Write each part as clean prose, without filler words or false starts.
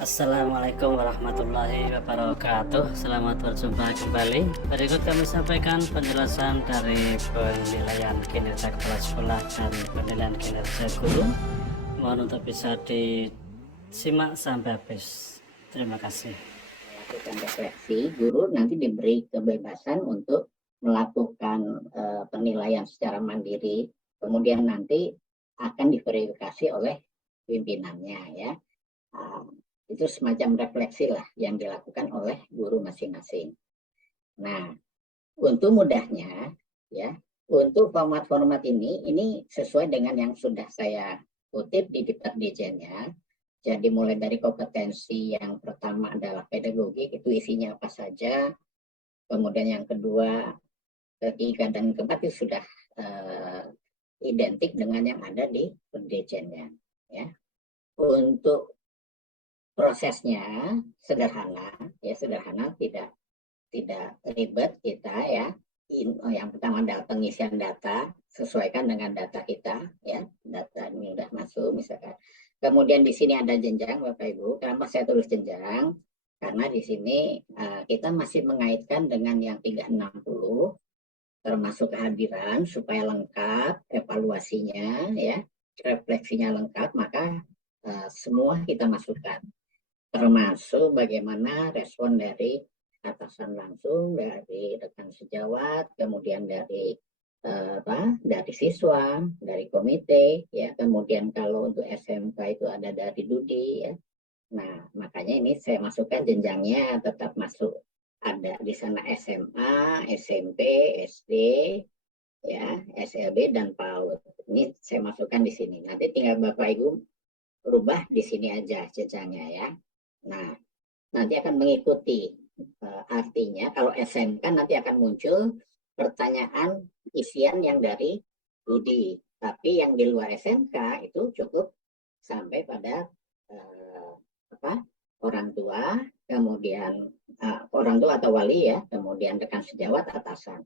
Assalamualaikum warahmatullahi wabarakatuh. Selamat berjumpa kembali. Berikut kami sampaikan penjelasan dari penilaian kinerja kepala sekolah dan penilaian kinerja guru. Mohon untuk bisa disimak sampai habis. Terima kasih. Melakukan refleksi, guru nanti diberi kebebasan untuk melakukan penilaian secara mandiri, kemudian nanti akan diverifikasi oleh pimpinannya ya. Itu semacam refleksi lah yang dilakukan oleh guru masing-masing. Nah, untuk mudahnya ya, untuk format-format ini sesuai dengan yang sudah saya kutip di Dirjennya. Jadi mulai dari kompetensi yang pertama adalah pedagogik, itu isinya apa saja. Kemudian yang kedua, ketiga, dan keempat itu sudah identik dengan yang ada di Dirjennya. Ya. Untuk prosesnya sederhana, ya sederhana, tidak ribet kita ya. Yang pertama adalah pengisian data, sesuaikan dengan data kita ya, data ini sudah masuk misalkan. Kemudian di sini ada jenjang Bapak Ibu. Kenapa saya tulis jenjang? Karena di sini kita masih mengaitkan dengan yang 360 termasuk kehadiran supaya lengkap evaluasinya ya, refleksinya lengkap, maka semua kita masukkan. Termasuk bagaimana respon dari atasan langsung, dari rekan sejawat, kemudian dari dari siswa, dari komite, ya, kemudian kalau untuk SMK itu ada dari Dudi, ya. Nah, makanya ini saya masukkan jenjangnya tetap masuk. Ada di sana SMA, SMP, SD, ya, SLB dan PAUD. Ini saya masukkan di sini. Nanti tinggal Bapak Ibu rubah di sini aja jenjangnya ya. Nah, nanti akan mengikuti. Artinya kalau SMK nanti akan muncul pertanyaan isian yang dari Budi. Tapi yang di luar SMK itu cukup sampai pada orang tua, kemudian orang tua atau wali ya, kemudian rekan sejawat, atasan.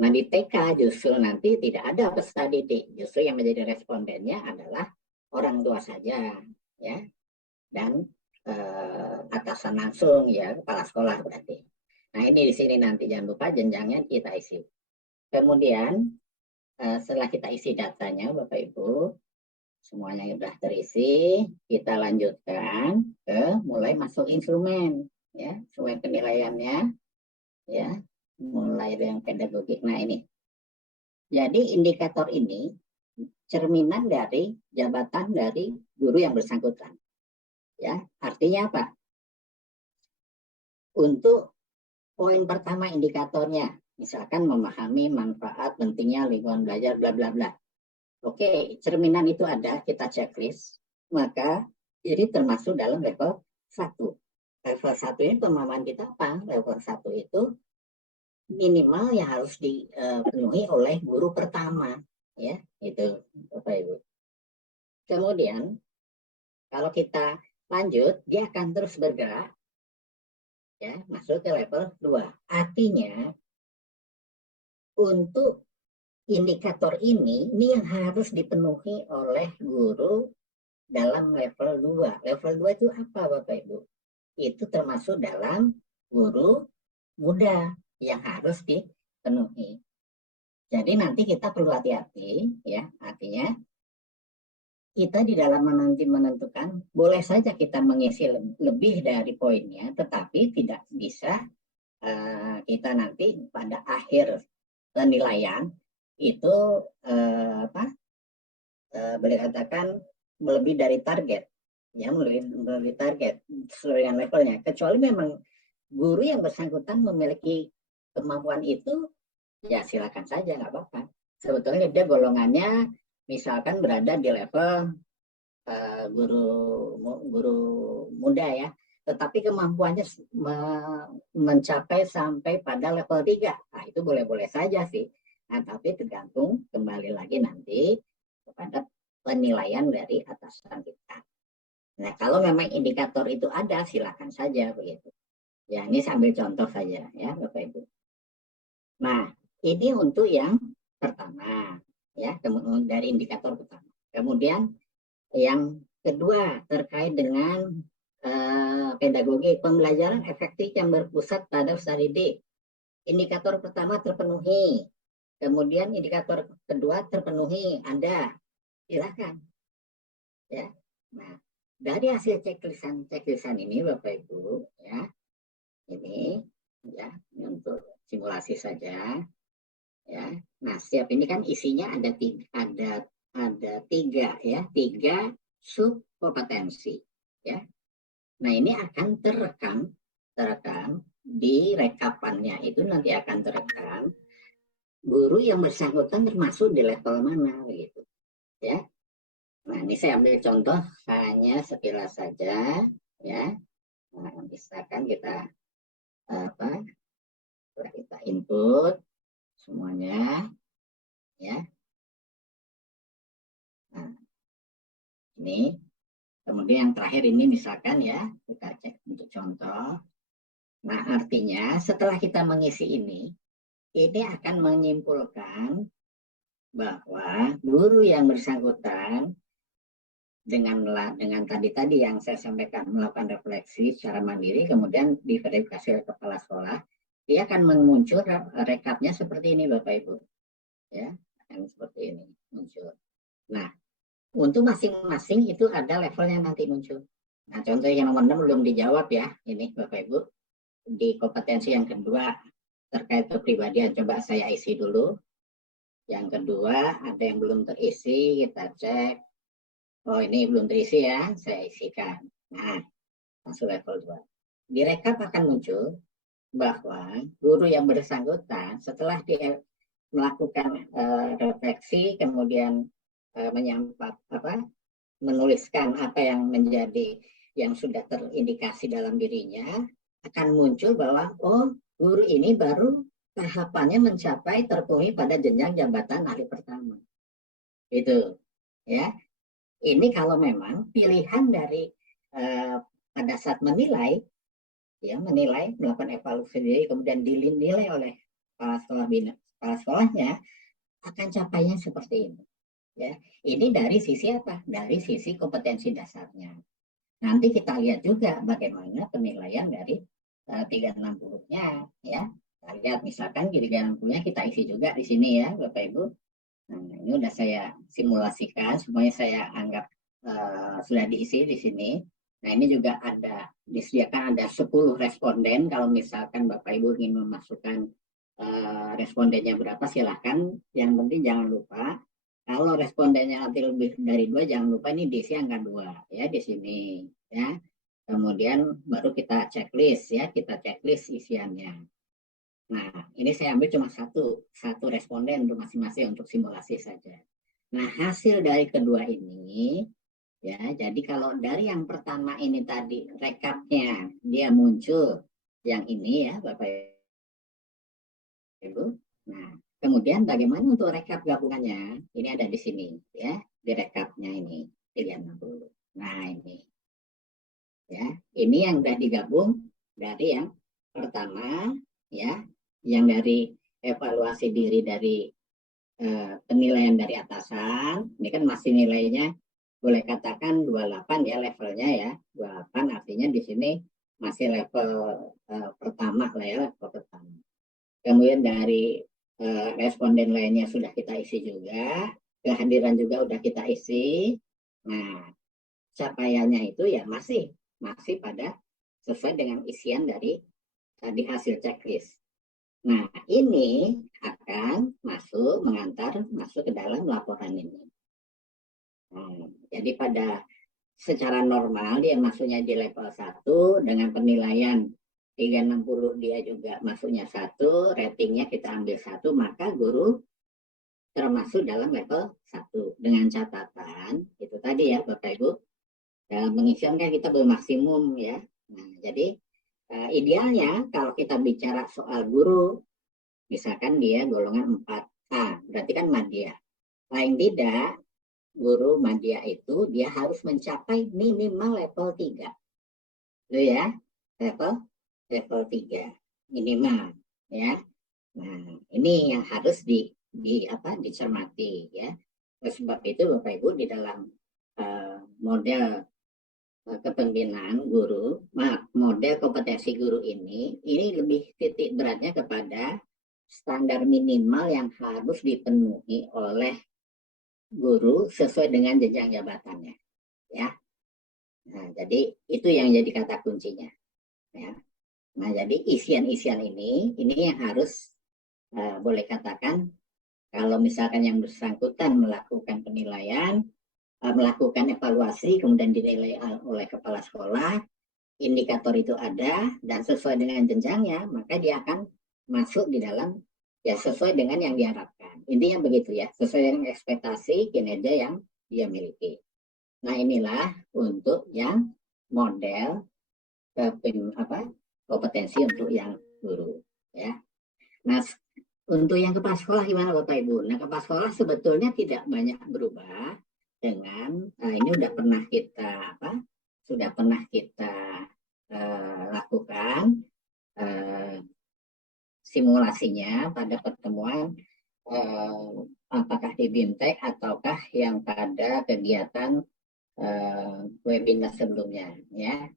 Nah di TK justru nanti tidak ada peserta didik, justru yang menjadi respondennya adalah orang tua saja ya, dan atasan langsung ya, kepala sekolah berarti. Nah ini di sini nanti jangan lupa jenjangnya kita isi. Kemudian setelah kita isi datanya Bapak Ibu, semuanya sudah terisi, kita lanjutkan ke mulai masuk instrumen ya, instrumen penilaiannya ya, mulai dari yang pedagogik. Nah ini, jadi indikator ini cerminan dari jabatan dari guru yang bersangkutan. Ya, artinya apa? Untuk poin pertama indikatornya, misalkan memahami manfaat pentingnya lingkungan belajar, bla bla bla. Oke, cerminan itu ada, kita checklist, maka ini termasuk dalam level 1. Level 1 ini pemahaman kita apa? Level 1 itu minimal yang harus dipenuhi oleh guru pertama, ya, itu Bapak Ibu. Kemudian kalau kita lanjut, dia akan terus bergerak ya, masuk ke level 2. Artinya untuk indikator ini yang harus dipenuhi oleh guru dalam level 2. Level 2 itu apa Bapak Ibu? Itu termasuk dalam guru muda yang harus dipenuhi. Jadi nanti kita perlu hati-hati ya, artinya kita di dalam nanti menentukan, boleh saja kita mengisi lebih dari poinnya, tetapi tidak bisa kita nanti pada akhir penilaian itu boleh katakan melebihi dari target, ya, melebihi target sesuai dengan levelnya. Kecuali memang guru yang bersangkutan memiliki kemampuan itu, ya silakan saja, nggak apa-apa. Sebetulnya dia golongannya misalkan berada di level guru muda ya, tetapi kemampuannya mencapai sampai pada level 3. Nah, itu boleh-boleh saja sih. Nah, tapi tergantung kembali lagi nanti kepada penilaian dari atasan kita. Nah, kalau memang indikator itu ada, silakan saja begitu. Ya, ini sambil contoh saja ya, Bapak Ibu. Nah, ini untuk yang pertama ya, dari indikator pertama. Kemudian yang kedua terkait dengan pedagogi pembelajaran efektif yang berpusat pada usaha didik. Indikator pertama terpenuhi, kemudian indikator kedua terpenuhi, Anda silakan ya. Nah, dari hasil ceklisan ini Bapak Ibu ya, ini ya untuk simulasi saja ya. Nah, siap ini kan isinya ada tiga ya, 3 sub kompetensi ya. Nah, ini akan terekam di rekapannya itu nanti akan terekam guru yang bersangkutan termasuk di level mana begitu ya. Nah, ini saya ambil contoh hanya sekilas saja ya. Nah, misalkan kita kita input semuanya ya. Nah, ini kemudian yang terakhir ini misalkan ya, kita cek untuk contoh. Nah, artinya setelah kita mengisi ini akan menyimpulkan bahwa guru yang bersangkutan dengan tadi yang saya sampaikan melakukan refleksi secara mandiri, kemudian diverifikasi oleh kepala sekolah, dia akan muncul rekapnya seperti ini Bapak Ibu, ya, akan seperti ini muncul. Nah, untuk masing-masing itu ada levelnya nanti muncul. Nah, contoh yang nomor 6 belum dijawab ya, ini Bapak Ibu. Di kompetensi yang kedua terkait kepribadian, coba saya isi dulu. Yang kedua, ada yang belum terisi, kita cek. Oh, ini belum terisi ya, saya isikan. Nah, masuk level 2. Di rekap akan muncul bahwa guru yang bersangkutan setelah dia melakukan refleksi, kemudian menuliskan apa yang menjadi yang sudah terindikasi dalam dirinya, akan muncul bahwa oh, guru ini baru tahapannya mencapai terpenuhi pada jenjang jabatan ahli pertama. Itu ya. Ini kalau memang pilihan dari pada saat menilai melakukan evaluasi diri kemudian dinilai oleh kepala sekolahnya akan capainya seperti ini. Ya, ini dari sisi apa? Dari sisi kompetensi dasarnya. Nanti kita lihat juga bagaimana penilaian dari 360-nya ya. Kita lihat misalkan 360-nya kita isi juga di sini ya Bapak Ibu. Nah, ini udah saya simulasikan, semuanya saya anggap sudah diisi di sini. Nah, ini juga disediakan ada 10 responden. Kalau misalkan Bapak Ibu ingin memasukkan respondennya berapa, silahkan. Yang penting jangan lupa, kalau respondennya nanti lebih dari 2, jangan lupa ini diisi angka 2 ya di sini ya. Kemudian baru kita checklist ya, kita checklist isiannya. Nah, ini saya ambil cuma satu responden untuk masing-masing untuk simulasi saja. Nah, hasil dari kedua ini, ya, jadi kalau dari yang pertama ini tadi rekapnya dia muncul yang ini ya, Bapak Ibu. Nah, kemudian bagaimana untuk rekap gabungannya? Ini ada di sini, ya, di rekapnya ini 360. Nah, ini, ya, ini yang sudah digabung dari yang pertama, ya. Yang dari evaluasi diri dari penilaian dari atasan, ini kan masih nilainya boleh katakan 28 ya levelnya ya, 28 artinya di sini masih level pertama lah ya, level pertama. Kemudian dari responden lainnya sudah kita isi juga, kehadiran juga sudah kita isi. Nah, capaiannya itu ya masih pada sesuai dengan isian dari tadi hasil checklist. Nah, ini akan mengantar masuk ke dalam laporan ini. Nah, jadi secara normal dia masuknya di level 1 dengan penilaian 360, dia juga masuknya 1, ratingnya kita ambil 1, maka guru termasuk dalam level 1. Dengan catatan, itu tadi ya Bapak Ibu, dalam pengisian kan kita bermaksimum ya. Nah, jadi idealnya kalau kita bicara soal guru, misalkan dia golongan 4A, berarti kan madya. Paling tidak, guru madya itu dia harus mencapai minimal level 3. Itu ya, level 3 minimal ya. Nah, ini yang harus dicermati ya. Oleh sebab itu Bapak Ibu di dalam model kepemimpinan guru, model kompetensi guru ini lebih titik beratnya kepada standar minimal yang harus dipenuhi oleh guru sesuai dengan jenjang jabatannya, ya. Nah, jadi itu yang jadi kata kuncinya, ya. Nah, jadi isian-isian ini yang harus boleh katakan kalau misalkan yang bersangkutan melakukan penilaian, melakukan evaluasi, kemudian dinilai oleh kepala sekolah, indikator itu ada dan sesuai dengan jenjangnya, maka dia akan masuk di dalam ya sesuai dengan yang diharapkan. Intinya begitu ya, sesuai dengan ekspektasi kinerja yang dia miliki. Nah, inilah untuk yang model kompetensi untuk yang guru, ya. Nah, untuk yang kepala sekolah gimana Bapak Ibu? Nah, kepala sekolah sebetulnya tidak banyak berubah dengan ini sudah pernah kita lakukan simulasinya pada pertemuan apakah di BIMTEK ataukah yang pada kegiatan webinar sebelumnya, ya.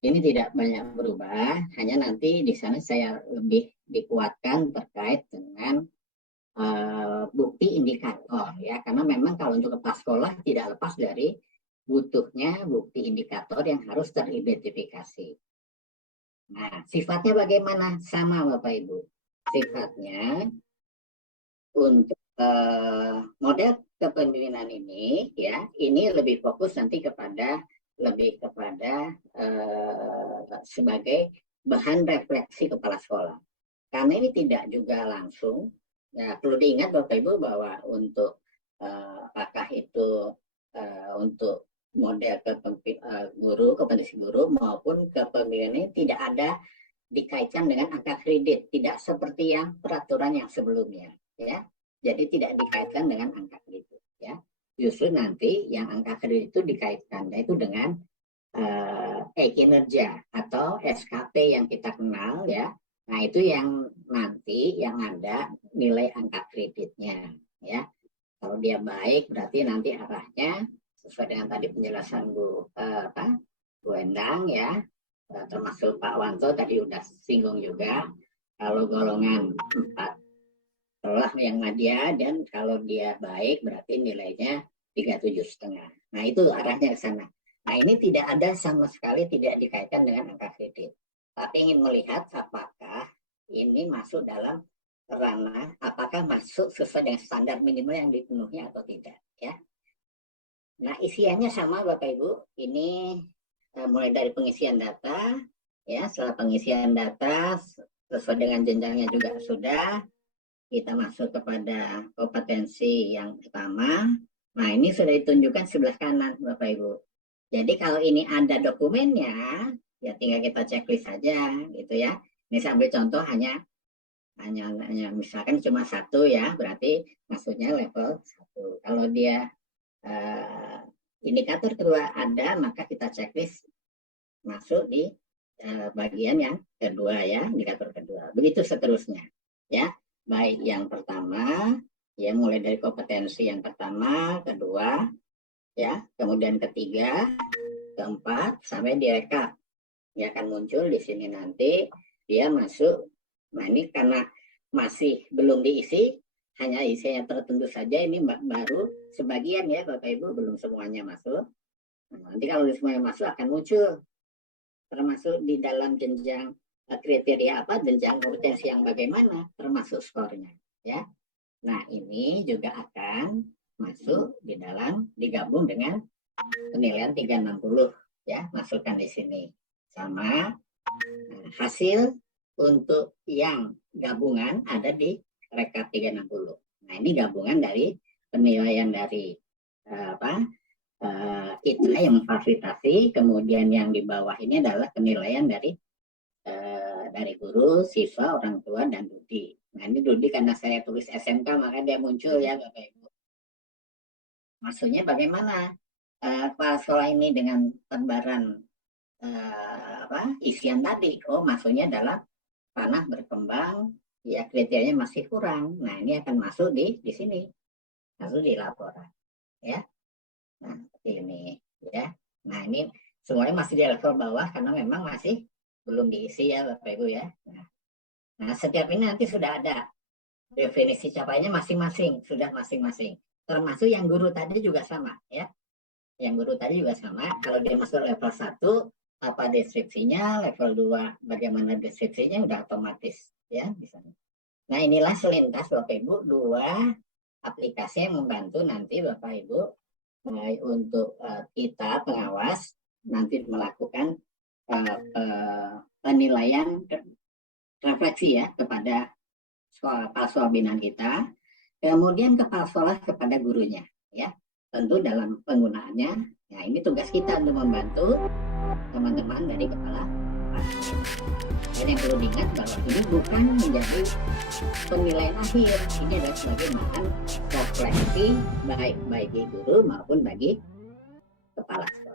Ini tidak banyak berubah, hanya nanti di sana saya lebih dikuatkan terkait dengan bukti indikator, ya, karena memang kalau untuk kepala sekolah tidak lepas dari butuhnya bukti indikator yang harus teridentifikasi. Nah, sifatnya bagaimana? Sama Bapak Ibu. Sifatnya untuk model kepemimpinan ini, ya, ini lebih fokus nanti lebih kepada sebagai bahan refleksi kepala sekolah. Karena ini tidak juga langsung, ya, perlu diingat Bapak Ibu bahwa untuk apakah itu untuk model kompetensi guru maupun kepemimpinan ini tidak ada dikaitkan dengan angka kredit, tidak seperti yang peraturan yang sebelumnya, ya. Jadi tidak dikaitkan dengan angka kredit, ya. Justru nanti yang angka kredit itu dikaitkan yaitu dengan kinerja atau SKP yang kita kenal, ya. Nah, itu yang nanti yang ada nilai angka kreditnya, ya. Kalau dia baik berarti nanti arahnya sesuai dengan tadi penjelasan Bu Endang, ya. Termasuk Pak Wanto tadi udah singgung juga, kalau golongan 4 telah yang media, dan kalau dia baik berarti nilainya 37,5. Nah, itu arahnya ke sana. Nah, ini tidak ada sama sekali tidak dikaitkan dengan angka kredit. Tapi ingin melihat apakah ini masuk dalam ranah, apakah masuk sesuai dengan standar minimal yang dipenuhi atau tidak, ya. Nah, isiannya sama Bapak Ibu. Ini mulai dari pengisian data, ya. Setelah pengisian data sesuai dengan jenjangnya juga sudah, kita masuk kepada kompetensi yang pertama. Nah, ini sudah ditunjukkan sebelah kanan Bapak Ibu. Jadi kalau ini ada dokumennya, ya tinggal kita checklist saja gitu, ya. Ini saya ambil contoh hanya misalkan cuma 1, ya, berarti masuknya level 1. Kalau dia indikator kedua ada, maka kita checklist masuk di bagian yang kedua, ya, indikator kedua. Begitu seterusnya, ya. Baik yang pertama, ya, mulai dari kompetensi yang pertama, kedua, ya, kemudian ketiga, keempat, sampai direkap. Dia akan muncul di sini nanti, dia masuk. Nah, ini karena masih belum diisi, hanya isinya tertentu saja, ini baru sebagian, ya Bapak Ibu, belum semuanya masuk. Nah, nanti kalau semuanya masuk akan muncul, termasuk di dalam jenjang kriteria apa, jenjang kompetensi yang bagaimana, termasuk skornya, ya. Nah, ini juga akan masuk di dalam, digabung dengan penilaian 360, ya, masukkan di sini. Sama hasil untuk yang gabungan ada di rekap 360. Nah, ini gabungan dari penilaian dari kita yang memfasilitasi, kemudian yang di bawah ini adalah penilaian dari guru, siswa, orang tua, dan Dudi. Nah, ini Dudi karena saya tulis SMK maka dia muncul, ya Bapak Ibu. Maksudnya bagaimana kepala sekolah ini dengan tebaran isian tadi? Oh, maksudnya adalah tanah berkembang, ya, kriterianya masih kurang. Nah, ini akan masuk di sini, masuk di laporan, ya. Nah, seperti ini, ya. Nah, ini semuanya masih di level bawah karena memang masih belum diisi ya Bapak Ibu ya. Nah, setiap ini nanti sudah ada definisi capaiannya masing-masing, sudah masing-masing. Termasuk yang guru tadi juga sama ya. Yang guru tadi juga sama. Kalau dia masuk level 1, apa deskripsinya, level 2 bagaimana deskripsinya udah otomatis ya bisa. Nah, inilah selintas Bapak Ibu 2 aplikasi yang membantu nanti Bapak Ibu untuk kita pengawas nanti melakukan penilaian refleksi ya kepada kepala sekolah binaan kita, kemudian kepala sekolah kepada gurunya ya. Tentu dalam penggunaannya, ya ini tugas kita untuk membantu teman-teman dari kepala sekolah. Dan yang perlu diingat bahwa ini bukan menjadi penilaian akhir, ini adalah sebagai bahan refleksi baik bagi guru maupun bagi kepala sekolah.